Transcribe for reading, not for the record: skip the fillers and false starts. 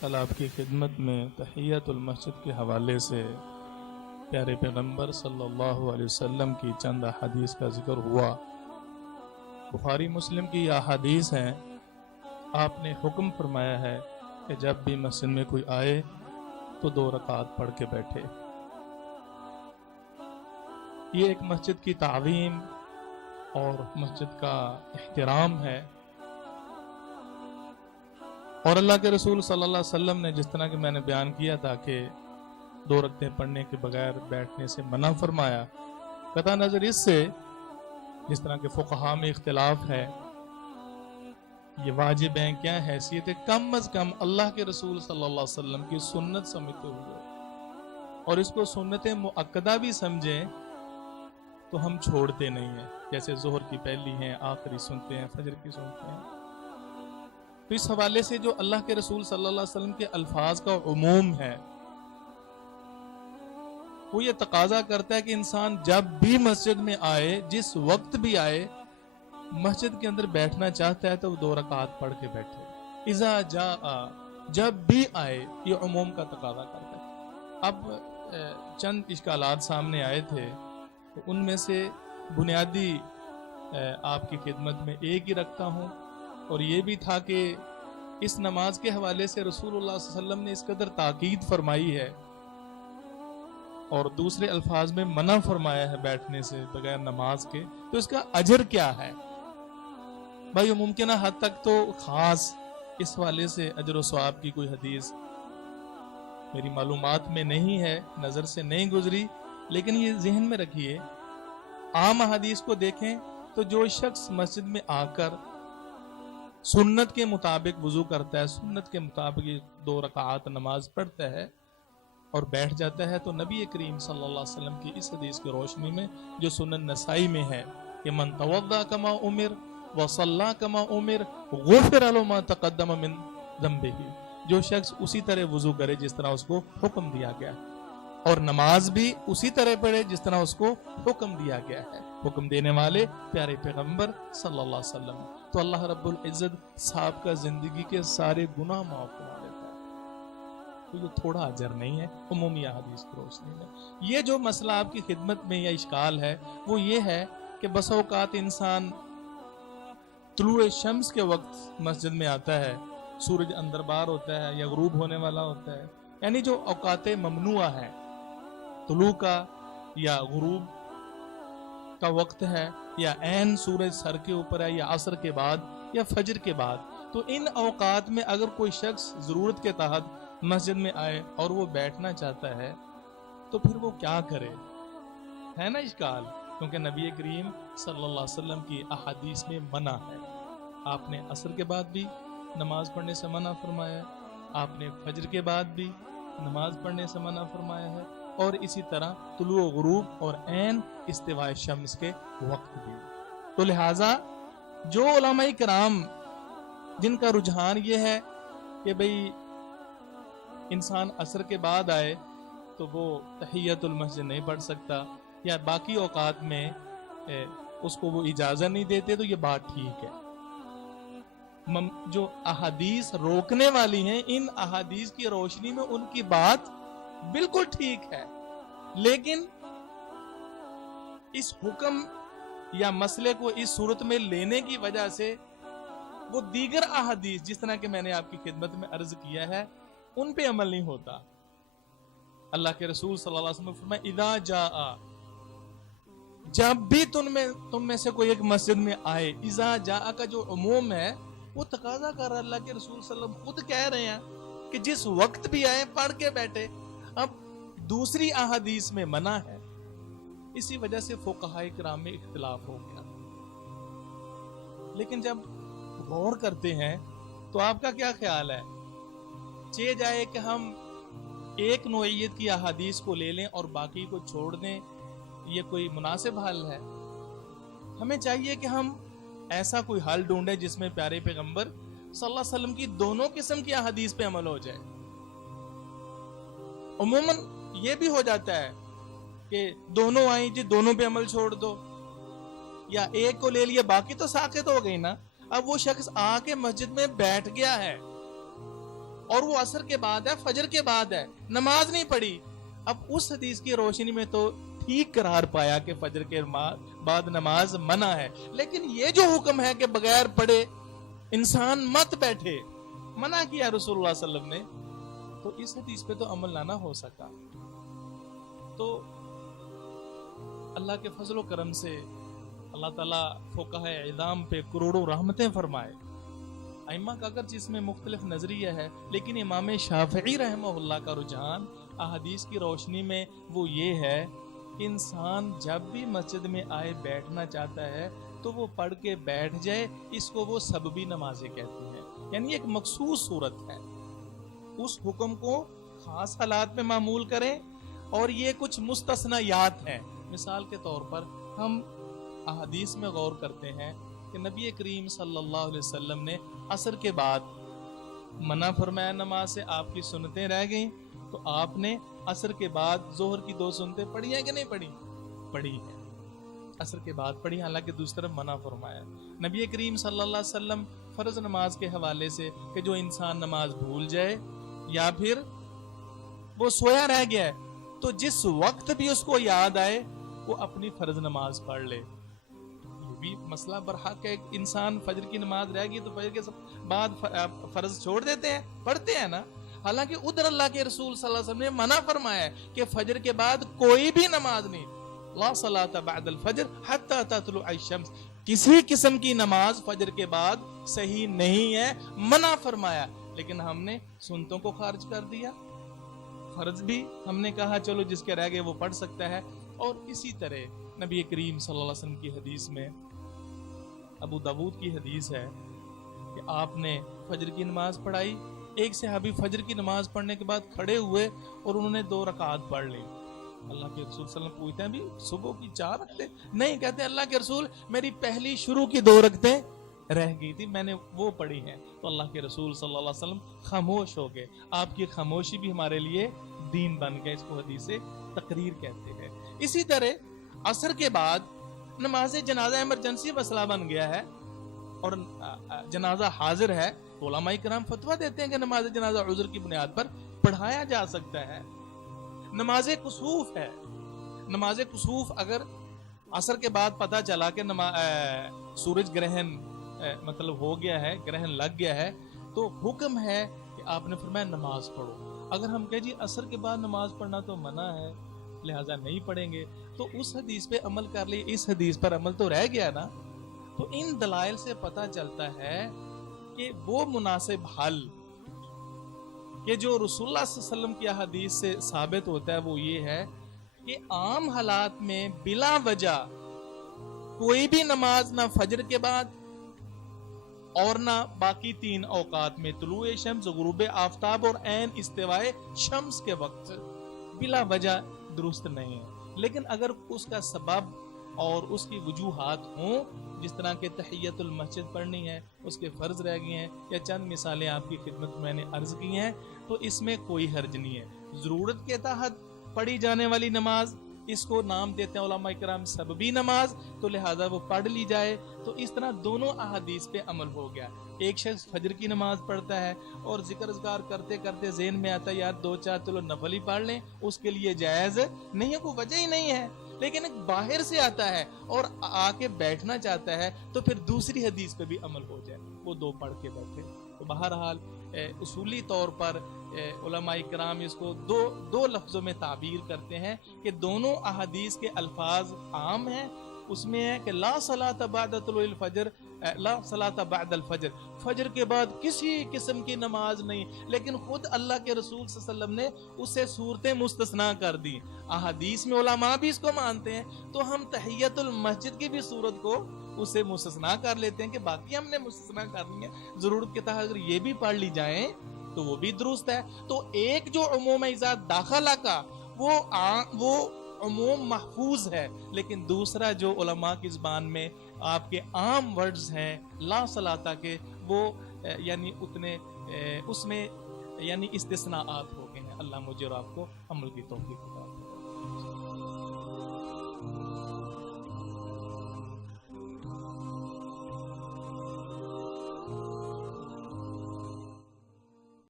کل آپ کی خدمت میں تحیۃ المسجد کے حوالے سے پیارے پیغمبر صلی اللہ علیہ وسلم کی چند احادیث کا ذکر ہوا۔ بخاری مسلم کی یہ احادیث ہیں۔ آپ نے حکم فرمایا ہے کہ جب بھی مسجد میں کوئی آئے تو 2 رکعت پڑھ کے بیٹھے۔ یہ ایک مسجد کی تعظیم اور مسجد کا احترام ہے، اور اللہ کے رسول صلی اللہ علیہ وسلم نے جس طرح کہ میں نے بیان کیا تھا کہ 2 رکعتیں پڑھنے کے بغیر بیٹھنے سے منع فرمایا، قطع نظر اس سے جس طرح کہ فقہاء میں اختلاف ہے یہ واجب ہیں کیا حیثیت ہے، کم از کم اللہ کے رسول صلی اللہ علیہ وسلم کی سنت سمجھتے ہوئے اور اس کو سنت مؤکدہ بھی سمجھیں تو ہم چھوڑتے نہیں ہیں، جیسے ظہر کی پہلی ہیں، آخری سنتے ہیں، فجر کی سنتے ہیں۔ تو اس حوالے سے جو اللہ کے رسول صلی اللہ علیہ وسلم کے الفاظ کا عموم ہے وہ یہ تقاضا کرتا ہے کہ انسان جب بھی مسجد میں آئے، جس وقت بھی آئے، مسجد کے اندر بیٹھنا چاہتا ہے تو وہ 2 رکعت پڑھ کے بیٹھے۔ اذا جاء، جب بھی آئے، یہ عموم کا تقاضا کرتا ہے۔ اب چند اشکالات سامنے آئے تھے، تو ان میں سے بنیادی آپ کی خدمت میں ایک ہی رکھتا ہوں، اور یہ بھی تھا کہ اس نماز کے حوالے سے رسول اللہ صلی اللہ علیہ وسلم نے اس قدر تاکید فرمائی ہے اور دوسرے الفاظ میں منع فرمایا ہے بیٹھنے سے بغیر نماز کے، تو اس کا اجر کیا ہے؟ بھائی ممکنہ حد تک تو خاص اس حوالے سے اجر و ثواب کی کوئی حدیث میری معلومات میں نہیں ہے، نظر سے نہیں گزری، لیکن یہ ذہن میں رکھیے، عام حدیث کو دیکھیں تو جو شخص مسجد میں آ کر سنت کے مطابق وضو کرتا ہے، سنت کے مطابق 2 رکعات نماز پڑھتا ہے اور بیٹھ جاتا ہے، تو نبی کریم صلی اللہ علیہ وسلم کی اس حدیث کی روشنی میں جو سنن نسائی میں ہے کہ من توضا کما امر وصلی کما امر غفر له ما تقدم من ذنبہ، جو شخص اسی طرح وضو کرے جس طرح اس کو حکم دیا گیا اور نماز بھی اسی طرح پڑھے جس طرح اس کو حکم دیا گیا ہے، حکم دینے والے پیارے پیغمبر صلی اللہ علیہ وسلم، تو اللہ رب العزت صاحب کا زندگی کے سارے گناہ معاف کرا دیتا ہے۔ تو یہ تھوڑا اجر نہیں ہے عمومی حدیث کی روشنی میں۔ یہ جو مسئلہ آپ کی خدمت میں یا اشکال ہے وہ یہ ہے کہ بس اوقات انسان طلوع شمس کے وقت مسجد میں آتا ہے، سورج اندر بار ہوتا ہے یا غروب ہونے والا ہوتا ہے، یعنی جو اوقات ممنوعہ ہے، طلوع کا یا غروب کا وقت ہے یا عین سورج سر کے اوپر ہے یا عصر کے بعد یا فجر کے بعد، تو ان اوقات میں اگر کوئی شخص ضرورت کے تحت مسجد میں آئے اور وہ بیٹھنا چاہتا ہے تو پھر وہ کیا کرے؟ ہے نا اشکال، کیونکہ نبی کریم صلی اللہ علیہ وسلم کی احادیث میں منع ہے۔ آپ نے عصر کے بعد بھی نماز پڑھنے سے منع فرمایا ہے، آپ نے فجر کے بعد بھی نماز پڑھنے سے منع فرمایا ہے، اور اسی طرح طلوع و غروب اور عین استواء شمس کے وقت بھی۔ تو لہٰذا جو علماء کرام جن کا رجحان یہ ہے کہ بھئی انسان عصر کے بعد آئے تو وہ تحیۃ المسجد نہیں پڑھ سکتا یا باقی اوقات میں اس کو وہ اجازت نہیں دیتے، تو یہ بات ٹھیک ہے۔ جو احادیث روکنے والی ہیں، ان احادیث کی روشنی میں ان کی بات بالکل ٹھیک ہے، لیکن اس حکم یا مسئلے کو اس صورت میں لینے کی وجہ سے وہ دیگر احادیث جس طرح کہ میں نے آپ کی خدمت میں عرض کیا ہے ان پہ عمل نہیں ہوتا۔ اللہ کے رسول صلی اللہ علیہ وسلم نے فرمایا اذا جاء، جب بھی تم میں سے کوئی ایک مسجد میں آئے، اذا جاء کا جو عموم ہے وہ تقاضا کر رہا، اللہ کے رسول صلی اللہ علیہ وسلم خود کہہ رہے ہیں کہ جس وقت بھی آئے پڑھ کے بیٹھے۔ اب دوسری احادیث میں منع ہے، اسی وجہ سے فقہاء کرام میں اختلاف ہو گیا۔ لیکن جب غور کرتے ہیں تو آپ کا کیا خیال ہے؟ چاہے جائے کہ ہم ایک نوعیت کی احادیث کو لے لیں اور باقی کو چھوڑ دیں، یہ کوئی مناسب حل ہے؟ ہمیں چاہیے کہ ہم ایسا کوئی حل ڈھونڈے جس میں پیارے پیغمبر صلی اللہ علیہ وسلم کی دونوں قسم کی احادیث پہ عمل ہو جائے۔ عموماً یہ بھی ہو جاتا ہے کہ دونوں آئیں جی دونوں پہ عمل چھوڑ دو، یا ایک کو لے لیا باقی تو ساقط ہو گئی نا۔ اب وہ شخص آ کے مسجد میں بیٹھ گیا ہے، اور وہ عصر کے بعد ہے، فجر کے بعد ہے، نماز نہیں پڑھی. اب اس حدیث کی روشنی میں تو ٹھیک قرار پایا کہ فجر کے بعد نماز منع ہے، لیکن یہ جو حکم ہے کہ بغیر پڑھے انسان مت بیٹھے، منع کیا رسول اللہ صلی اللہ علیہ وسلم نے، تو اس حدیث پہ تو عمل نہ ہو سکا. تو اللہ کے فضل و کرم سے اللہ تعالیٰ فقہائے اعظام پہ کروڑوں رحمتیں فرمائے. ائمہ کا اگرچہ اس میں مختلف نظریہ ہے، لیکن امام شافعی رحمہ اللہ کا رجحان احادیث کی روشنی میں وہ یہ ہے کہ انسان جب بھی مسجد میں آئے بیٹھنا چاہتا ہے تو وہ پڑھ کے بیٹھ جائے. اس کو وہ سببی نمازیں کہتی ہیں، یعنی ایک مخصوص صورت ہے، اس حکم کو خاص حالات میں معمول کریں. اور یہ کچھ مستثنیات ہیں. مثال کے طور پر ہم احادیث میں غور کرتے ہیں کہ نبی کریم صلی اللہ علیہ وسلم نے عصر کے بعد منع فرمایا نماز سے، آپ کی سنتیں رہ گئیں، تو آپ نے عصر کے بعد ظہر کی 2 سنتیں پڑھی ہیں کہ نہیں پڑھی؟ پڑھی ہیں، عصر کے بعد پڑھی، حالانکہ دوسری طرف منع فرمایا. نبی کریم صلی اللہ علیہ وسلم فرض نماز کے حوالے سے کہ جو انسان نماز بھول جائے یا پھر وہ سویا رہ گیا ہے تو جس وقت بھی اس کو یاد آئے وہ اپنی فرض نماز پڑھ لے. یہ بھی مسئلہ برحق ہے. انسان فجر کی نماز رہ گئی تو فجر کے بعد فرض چھوڑ دیتے ہیں، پڑھتے ہیں نا. حالانکہ ادھر اللہ کے رسول صلی اللہ علیہ وسلم نے منع فرمایا ہے کہ فجر کے بعد کوئی بھی نماز نہیں، لا صلاۃ بعد الفجر حتی تطلع الشمس، کسی قسم کی نماز فجر کے بعد صحیح نہیں ہے، منع فرمایا. لیکن ہم نے سنتوں کو خارج کر دیا، فرض بھی ہم نے کہا چلو جس کے رہ گئے وہ پڑھ سکتا ہے. اور اسی طرح نبی کریم صلی اللہ علیہ وسلم کی حدیث میں، ابو داؤد کی حدیث ہے کہ آپ نے فجر کی نماز پڑھائی. ایک صحابی فجر کی نماز پڑھنے کے بعد کھڑے ہوئے اور انہوں نے 2 رکعات پڑھ لی. اللہ کے رسول صلی اللہ علیہ وسلم پوچھتے ہیں بھی صبح کی 4 رکعتیں نہیں؟ کہتے ہیں اللہ کے رسول میری پہلی شروع کی 2 رکعتیں رہ گئی تھی، میں نے وہ پڑھی ہیں. تو اللہ کے رسول صلی اللہ علیہ وسلم خاموش ہو گئے. آپ کی خاموشی بھی ہمارے لیے دین بن گئے، اس کو حدیث تقریر کہتے ہیں. اسی طرح عصر کے بعد نماز جنازہ ایمرجنسی مسئلہ بن گیا ہے اور جنازہ حاضر ہے، علماء کرام فتویٰ دیتے ہیں کہ نماز جنازہ عذر کی بنیاد پر پڑھایا جا سکتا ہے. نماز کسوف ہے، نماز کسوف اگر عصر کے بعد پتہ چلا کہ سورج گرہن مطلب ہو گیا ہے، گرہن لگ گیا ہے، تو حکم ہے کہ آپ نے فرمایا نماز پڑھو. اگر ہم کہیں جی عصر کے بعد نماز پڑھنا تو منع ہے لہٰذا نہیں پڑھیں گے، تو اس حدیث پہ عمل کر لیں، اس حدیث پر عمل تو رہ گیا نا. تو ان دلائل سے پتہ چلتا ہے کہ وہ مناسب حل کہ جو رسول اللہ صلی اللہ علیہ وسلم کی حدیث سے ثابت ہوتا ہے وہ یہ ہے کہ عام حالات میں بلا وجہ کوئی بھی نماز نہ فجر کے بعد اور نہ باقی 3 اوقات میں، طلوع شمس، غروب آفتاب اور عین استوائے شمس کے وقت، بلا وجہ درست نہیں ہے. لیکن اگر اس کا سبب اور اس کی وجوہات ہوں، جس طرح کہ تحیت المسجد پڑھنی ہے، اس کے فرض رہ گئے ہیں، یا چند مثالیں آپ کی خدمت میں نے عرض کی ہیں، تو اس میں کوئی حرج نہیں ہے. ضرورت کے تحت پڑھی جانے والی نماز، اس کو نام دیتے ہیں علماء کرام سببی نماز، تو لہٰذا وہ پڑھ لی جائے. تو اس طرح دونوں احادیث پہ عمل ہو گیا. ایک شخص فجر کی نماز پڑھتا ہے اور ذکر اذکار کرتے کرتے ذہن میں آتا ہے یار 2-4 چلو نفل ہی پڑھ لیں، اس کے لیے جائز نہیں ہے، کوئی وجہ ہی نہیں ہے. لیکن ایک باہر سے آتا ہے اور آ کے بیٹھنا چاہتا ہے تو پھر دوسری حدیث پہ بھی عمل ہو جائے، وہ 2 پڑھ کے بیٹھے. تو بہرحال اصولی طور پر علماء کرام اس کو دو لفظوں میں تعبیر کرتے ہیں کہ دونوں احادیث کے الفاظ عام ہیں. اس میں ہے کہ لا صلاۃ بعد طلوع الفجر، لا صلاۃ بعد الفجر، فجر کے بعد کسی قسم کی نماز نہیں. لیکن خود اللہ کے رسول صلی اللہ علیہ وسلم نے اس سے صورتیں مستثنا کر دی. احادیث میں علماء بھی اس کو مانتے ہیں، تو ہم تحیت المسجد کی بھی صورت کو اسے مستثنا کر لیتے ہیں کہ باقی ہم نے مستثنا کرنی ہے، ضرورت کے تحت اگر یہ بھی پڑھ لی جائیں تو وہ بھی درست ہے. تو ایک جو عموم اذا داخلہ کا وہ عموم محفوظ ہے، لیکن دوسرا جو علماء کی زبان میں آپ کے عام ورڈز ہیں لا صلاۃ کے، وہ یعنی اتنے اس میں یعنی استثناءات ہو گئے ہیں. اللہ مجھے اور آپ کو عمل کی توفیق عطا فرمائے.